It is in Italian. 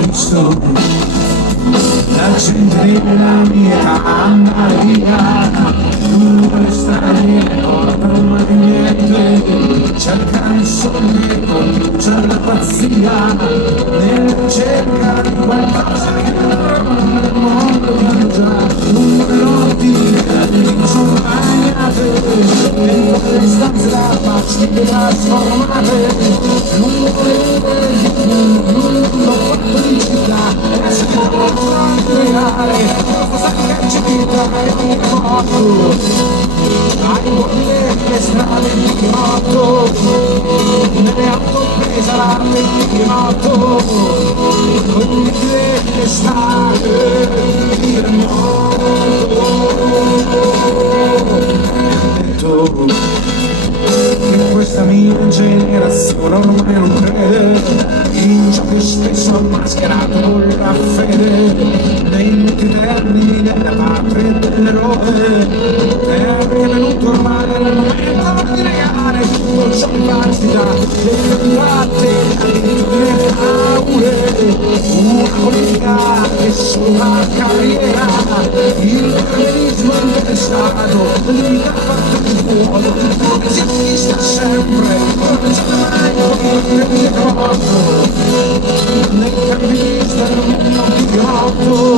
visto la gente della mia età andare via lungo le strade che portano mai niente, cercano soldi e conducere la pazzia nella ricerca di qualcosa che nel mondo viaggia lungo le notti che sono bagnate dentro le stanze da facili trasformate lungo le lungo fatto di città e si trova creare qualcosa che ci vita e ogni modo ai buone le strade di moto nelle auto presa la di moto ogni le strade di moto che questa mia generazione ormai non crede in ciò che spesso ha mascherato con la fede nei termini della patria e dell'eroe perché è venuto ormai il momento di negare tutto ciò che basta le contratte le paure una politica che sulla carriera il femminismo interessato l'unità fatta di fuoco come si acquista sempre non c'è mai un troppo nel femminista non di ghiotto